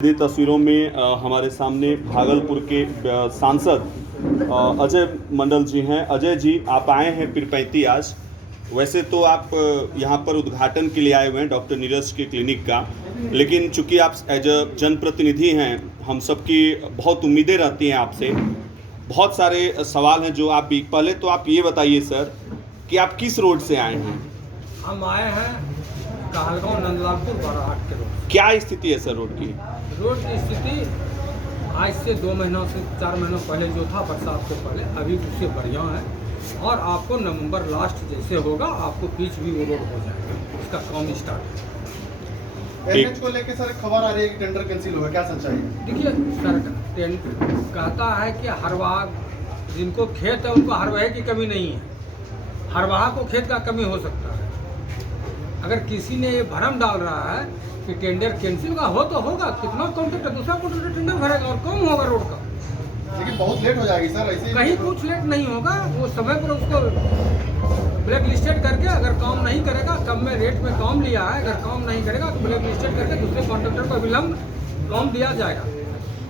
ये तस्वीरों में हमारे सामने भागलपुर के सांसद अजय मंडल जी हैं। अजय जी, आप आए हैं पीरपैंती आज। वैसे तो आप यहाँ पर उद्घाटन के लिए आए हुए हैं डॉक्टर नीरज के क्लिनिक का, लेकिन चूंकि आप एज अ जनप्रतिनिधि हैं, हम सबकी बहुत उम्मीदें रहती हैं आपसे। बहुत सारे सवाल हैं जो आप भी, पहले तो आप ये बताइए सर कि आप किस रोड से आए हैं? हम आए हैं कहलगांव नंदलालपुर बाराहाट के रोड। क्या स्थिति है सर रोड की? रोड की स्थिति आज से 2 महीनों से 4 महीनों पहले जो था, बरसात से पहले, अभी उससे बढ़िया है। और आपको नवंबर लास्ट जैसे होगा आपको पिच भी वो रोड हो जाएगा। इसका काम स्टार्ट है। एनएच को लेके सर खबर आ रही है कि टेंडर कैंसिल होगा, क्या सच्चाई है? देखिए, सरकार कहता है कि हरवाह जिनको खेत है उनको हरवाहे की कमी नहीं है। हरवाहा को खेत का कमी हो सकता है। अगर किसी ने ये भरम डाल रहा है कि टेंडर कैंसिल हो तो होगा, कितना कॉन्ट्रैक्टर दूसरा कॉन्ट्रैक्टर टेंडर भरेगा और कम होगा रोड का। लेकिन बहुत लेट हो जाएगी सर, ऐसे कहीं कुछ लेट नहीं होगा। वो समय पर उसको ब्लैक लिस्टेड करके, अगर काम नहीं करेगा, कम में रेट में काम लिया है, अगर काम नहीं करेगा तो ब्लैक लिस्टेड करके दूसरे कॉन्ट्रैक्टर को विलम्ब काम दिया जाएगा।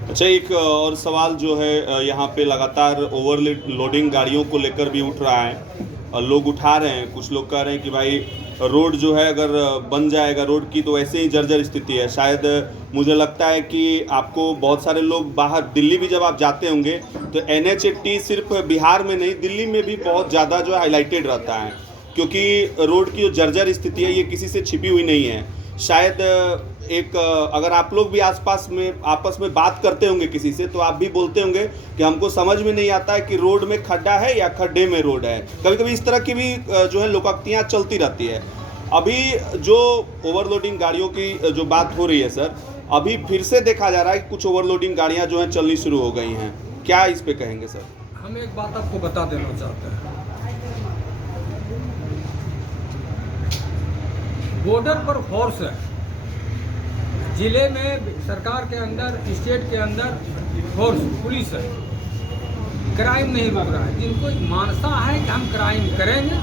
अच्छा, एक और सवाल जो है, यहाँ पे लगातार ओवरलोडिंग गाड़ियों को लेकर भी उठ रहा है। लोग उठा रहे हैं, कुछ लोग कह रहे हैं कि भाई रोड जो है अगर बन जाएगा रोड की तो ऐसे ही जर्जर स्थिति है। शायद मुझे लगता है कि आपको बहुत सारे लोग बाहर दिल्ली भी जब आप जाते होंगे तो NH80 सिर्फ बिहार में नहीं, दिल्ली में भी बहुत ज़्यादा जो है हाईलाइटेड रहता है, क्योंकि रोड की जो जर्जर स्थिति है ये किसी से छिपी हुई नहीं है। शायद एक अगर आप लोग भी आसपास में आपस में बात करते होंगे किसी से, तो आप भी बोलते होंगे कि हमको समझ में नहीं आता है कि रोड में खड्डा है या खड्डे में रोड है। कभी कभी इस तरह की भी जो है लोकोक्तियाँ चलती रहती है। अभी जो ओवरलोडिंग गाड़ियों की जो बात हो रही है सर, अभी फिर से देखा जा रहा है कि कुछ ओवरलोडिंग गाड़ियाँ जो हैं चलनी शुरू हो गई हैं। क्या इस पे कहेंगे सर? हम एक बात आपको बता देना चाहते हैं। बॉर्डर पर फोर्स है, जिले में सरकार के अंदर, स्टेट के अंदर फोर्स पुलिस है। क्राइम नहीं रुक रहा है। जिनको मानसा है कि हम क्राइम करेंगे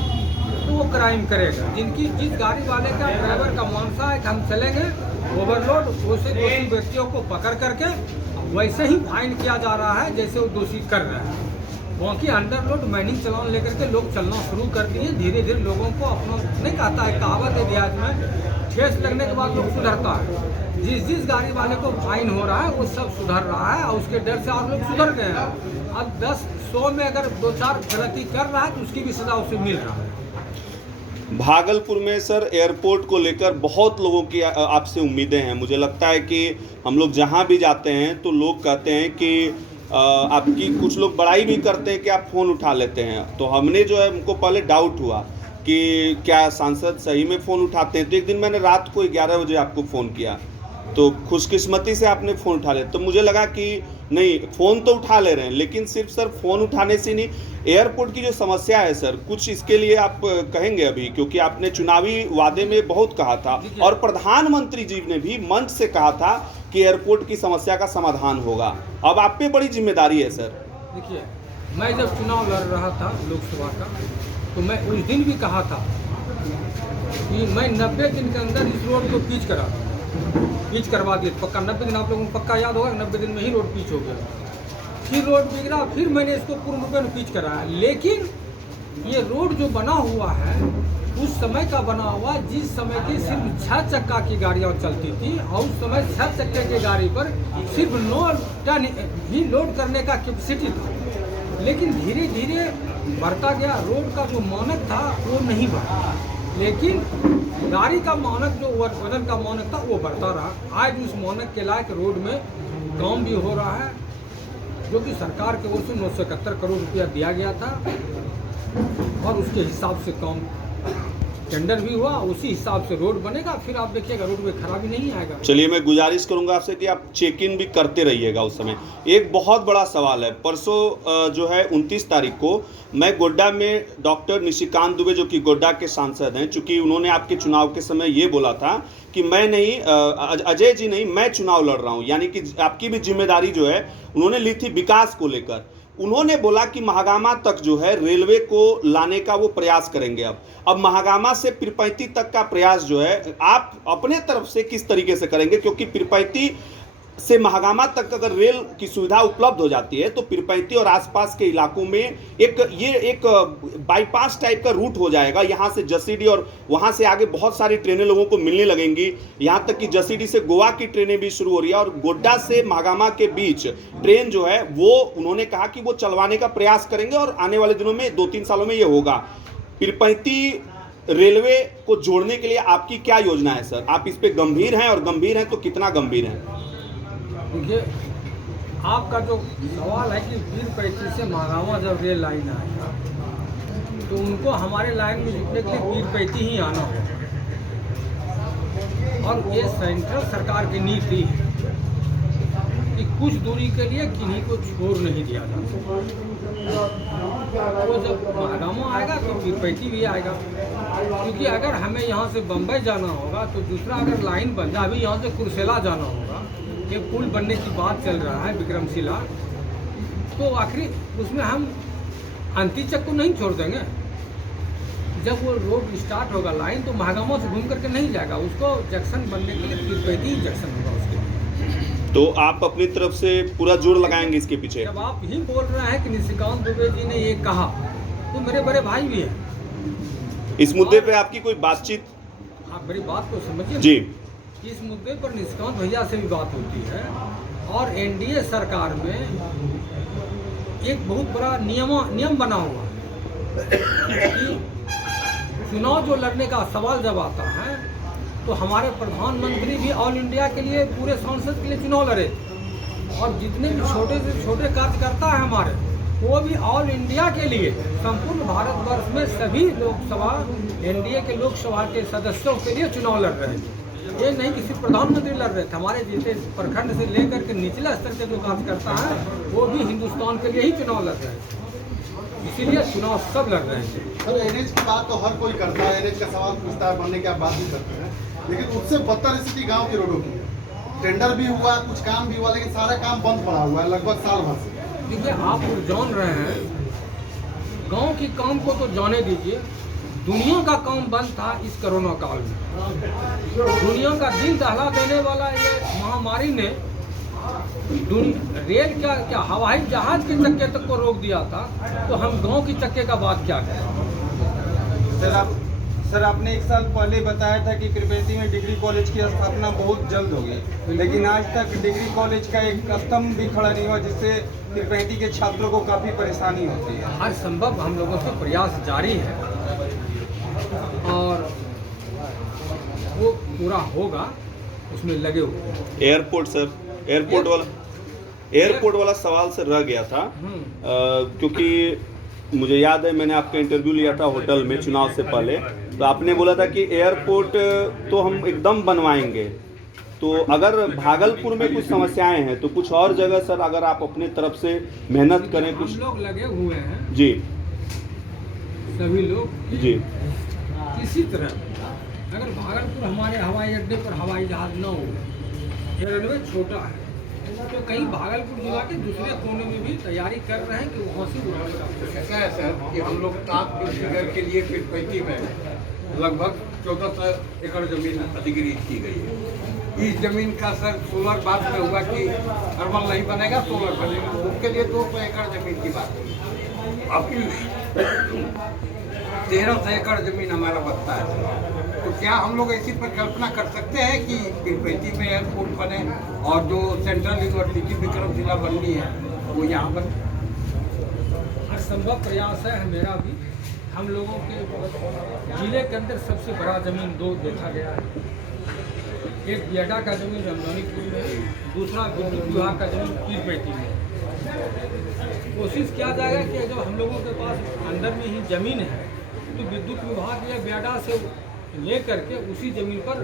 तो वो क्राइम करेगा। जिस गाड़ी वाले का, ड्राइवर का मानसा है कि हम चलेंगे ओवरलोड, वैसे दोषी व्यक्तियों को पकड़ करके वैसे ही फाइन किया जा रहा है जैसे वो दोषी कर रहे हैं। बाकी अंडरलोड मैनिंग चलान लेकर के लोग चलना शुरू कर दिए। धीरे धीरे लोगों को अपना, नहीं कहता है, कहावत है देहात में, ठेस लगने के बाद लोग सुधरता है। जिस गाड़ी वाले को फाइन हो रहा है वो सब सुधर रहा है और उसके डर से और लोग सुधर गए हैं। अब 10-100 में अगर 2-4 गलती कर रहा है तो उसकी भी सजा उसे मिल रहा है। भागलपुर में सर एयरपोर्ट को लेकर बहुत लोगों की आपसे उम्मीदें हैं। मुझे लगता है कि हम लोग जहां भी जाते हैं तो लोग कहते हैं कि आपकी, कुछ लोग बड़ाई भी करते हैं कि आप फ़ोन उठा लेते हैं। तो हमने जो है, हमको पहले डाउट हुआ कि क्या सांसद सही में फ़ोन उठाते हैं। तो एक दिन मैंने रात को 11 बजे आपको फ़ोन किया, तो खुशकिस्मती से आपने फ़ोन उठा लिया। तो मुझे लगा कि नहीं, फ़ोन तो उठा ले रहे हैं, लेकिन सिर्फ सर फ़ोन उठाने से नहीं, एयरपोर्ट की जो समस्या है सर, कुछ इसके लिए आप कहेंगे अभी? क्योंकि आपने चुनावी वादे में बहुत कहा था और प्रधानमंत्री जी ने भी मंच से कहा था कि एयरपोर्ट की समस्या का समाधान होगा। अब आप पे बड़ी जिम्मेदारी है सर। देखिए, मैं जब चुनाव लड़ रहा था लोकसभा का, तो मैं उस दिन भी कहा था कि मैं 90 दिन के अंदर इस रोड को पिच करवा दिए। पक्का 90 दिन, आप लोगों को पक्का याद होगा, 90 दिन में ही रोड पिच हो गया। फिर रोड बिगड़ा, फिर मैंने इसको पूर्ण रूप में पिच कराया। लेकिन ये रोड जो बना हुआ है उस समय का बना हुआ, जिस समय की सिर्फ 6 चक्का की गाड़ियाँ चलती थी और उस समय 6 चक्के की गाड़ी पर सिर्फ 9 टन ही लोड करने का कैपेसिटी था। लेकिन धीरे धीरे बढ़ता गया। रोड का जो मानक था वो नहीं बढ़ा, लेकिन गाड़ी का मानक, जो वजन का मानक था, वो बढ़ता रहा। आज उस मानक के लायक रोड में काम भी हो रहा है, जो कि सरकार की ओर से 971 करोड़ रुपया दिया गया था और उसके हिसाब से काम, टेंडर भी हुआ, उसी हिसाब से रोड बनेगा। फिर आप देखिएगा रोड में खराबी नहीं आएगा। चलिए, मैं गुजारिश करूंगा आपसे कि आप चेक इन भी करते रहिएगा उस समय। एक बहुत बड़ा सवाल है, परसों जो है 29 तारीख को मैं गोड्डा में डॉक्टर निशिकांत दुबे, जो कि गोड्डा के सांसद हैं, चूंकि उन्होंने आपके चुनाव के समय ये बोला था कि मैं नहीं, अजय जी नहीं, मैं चुनाव लड़ रहा हूँ, यानी कि आपकी भी जिम्मेदारी जो है उन्होंने ली थी विकास को लेकर। उन्होंने बोला कि महागामा तक जो है रेलवे को लाने का वो प्रयास करेंगे। अब महागामा से पीरपैंती तक का प्रयास जो है आप अपने तरफ से किस तरीके से करेंगे? क्योंकि पीरपैंती से महागामा तक अगर रेल की सुविधा उपलब्ध हो जाती है तो पीरपैंती और आसपास के इलाकों में एक बाईपास टाइप का रूट हो जाएगा। यहाँ से जसीडी और वहाँ से आगे बहुत सारी ट्रेनें लोगों को मिलने लगेंगी। यहाँ तक कि जसीडी से गोवा की ट्रेनें भी शुरू हो रही है और गोड्डा से महागामा के बीच ट्रेन जो है वो उन्होंने कहा कि वो चलवाने का प्रयास करेंगे और आने वाले दिनों में 2-3 सालों में ये होगा। पीरपैंती रेलवे को जोड़ने के लिए आपकी क्या योजना है सर? आप इस पे गंभीर हैं और गंभीर हैं तो कितना गंभीर हैं? देखिए, आपका जो सवाल है कि पीरपैंती से महागामा जब रेल लाइन आएगा तो उनको हमारे लाइन में जुटने के लिए पीरपैंती ही आना होगा और ये सेंट्रल सरकार की नीति है कि कुछ दूरी के लिए किन्हीं को छोड़ नहीं दिया जाता। तो जब महागामा आएगा तो पीरपैंती भी आएगा, क्योंकि अगर हमें यहाँ से बम्बई जाना होगा तो दूसरा अगर लाइन बन जाए, अभी यहाँ से कुर्सेला जाना होगा, ये पुल बनने की बात चल रहा है विक्रमशिला, तो आखिरी उसमें हम अंतिचक को नहीं छोड़ देंगे। जब वो रोड स्टार्ट होगा लाइन तो महागामा से घूम करके नहीं जाएगा, उसको जंक्शन बनने के लिए पीरपैंती ही जंक्शन होगा उसके लिए। तो आप अपनी तरफ से पूरा जोर लगाएंगे इसके पीछे? जब आप ही बोल रहे हैं कि निशिकांत दुबे जी ने ये कहा तो मेरे बड़े भाई भी हैं। इस मुद्दे पे आपकी कोई बातचीत? आप मेरी बात को समझिए जी। इस मुद्दे पर निशिकांत भैया से भी बात होती है और एनडीए सरकार में एक बहुत बड़ा नियम बना हुआ है कि चुनाव जो लड़ने का सवाल जब आता है तो हमारे प्रधानमंत्री भी ऑल इंडिया के लिए पूरे सांसद के लिए चुनाव लड़े और जितने भी छोटे से छोटे कार्यकर्ता हैं हमारे, वो भी ऑल इंडिया के लिए संपूर्ण भारतवर्ष में सभी लोकसभा एनडीए के लोकसभा के सदस्यों के लिए चुनाव लड़ रहे थे। ये नहीं कि सिर्फ प्रधानमंत्री लड़ रहे थे, हमारे जितने प्रखंड से लेकर के निचले स्तर के जो कार्यकर्ता हैं वो भी हिंदुस्तान के लिए ही चुनाव लड़ रहे थे, इसीलिए चुनाव सब लड़ रहे थे। सर एनएच की बात तो हर कोई करता है, एनएच का सवाल पूछता है, बनने की आप बात भी करते हैं, लेकिन उससे बदतर स्थिति गाँव के रोडों की है। टेंडर भी हुआ, कुछ काम भी हुआ, लेकिन सारा काम बंद पड़ा हुआ है लगभग साल भर से। देखिए, आप लोग जान रहे हैं, गांव के काम को तो जाने दीजिए, दुनिया का काम बंद था इस कोरोना काल में। दुनिया का दिल दहला देने वाला ये महामारी ने रेल क्या हवाई जहाज के चक्के तक को रोक दिया था, तो हम गांव की चक्के का बात क्या करें? सर आपने एक साल पहले बताया था कि पीरपैंती में डिग्री कॉलेज की स्थापना बहुत जल्द होगी, लेकिन आज तक डिग्री कॉलेज का एक स्तंभ भी खड़ा नहीं हुआ, जिससे पीरपैंती के छात्रों को काफ़ी परेशानी होती है। हर संभव हम लोगों से प्रयास जारी है और वो पूरा होगा, उसमें लगे हुए हैं। एयरपोर्ट सर, एयरपोर्ट वाला सवाल से रह गया था क्योंकि मुझे याद है मैंने आपका इंटरव्यू लिया था होटल में चुनाव से पहले, तो आपने बोला था कि एयरपोर्ट तो हम एकदम बनवाएंगे। तो अगर भागलपुर में कुछ समस्याएं हैं तो कुछ और जगह सर अगर आप अपने तरफ से मेहनत करें कुछ। हम लोग लगे हुए हैं जी, सभी लोग जी। किसी तरह अगर भागलपुर हमारे हवाई अड्डे पर हवाई जहाज न हो, रनवे छोटा है, तो कहीं भागलपुर जिला के दूसरे कोने में भी तैयारी कर रहे हैं कि वहाँ से उड़ाने का। ऐसा है सर कि हम लोग ताप फिगर के लिए पीरपैंती में लगभग 1400 एकड़ जमीन अधिग्रहित की गई है। इस जमीन का सर सोलर बाद में होगा कि थर्मल नहीं बनेगा, सोलर बनेगा, उसके लिए 200 एकड़ जमीन की बात है। अभी 1300 एकड़ जमीन हमारा बचता है। तो क्या हम लोग ऐसी परिकल्पना कर सकते हैं कि पीरपैंती में एयरपोर्ट बने और जो सेंट्रल यूनिवर्सिटी विक्रमशिला बननी है वो यहाँ बने? हर संभव प्रयास है मेरा भी। हम लोगों के जिले के अंदर सबसे बड़ा जमीन 2 देखा गया है। एक बियाडा का जमीन रमजानीपुर में है, दूसरा विद्युत विभाग का जमीन पीरपैंती में। कोशिश किया जाएगा कि जो हम लोगों के पास अंदर में ही जमीन है तो विद्युत विभाग या बियाडा से ले करके उसी जमीन पर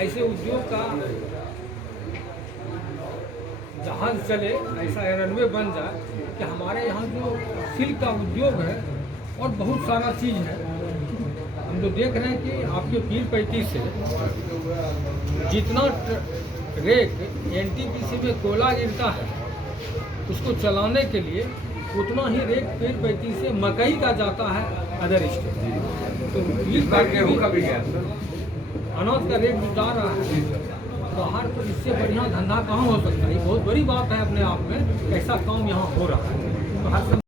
ऐसे उद्योग का जहाज चले, ऐसा रनवे बन जाए कि हमारे यहाँ जो सिल्क का उद्योग है और बहुत सारा चीज़ है। हम तो देख रहे हैं कि आपके पीरपैंती से जितना रेक एनटीपीसी में कोयला गिरता है उसको चलाने के लिए उतना ही रेक पीरपैंती से मकई का जाता है अदर स्टेट। तो गेहूँ का भी गया अनाज का रेट भी जा रहा है बाहर तो इससे बढ़िया धंधा कहाँ हो सकता है। ये बहुत बड़ी बात है अपने आप में, ऐसा काम यहाँ हो रहा है। तो हर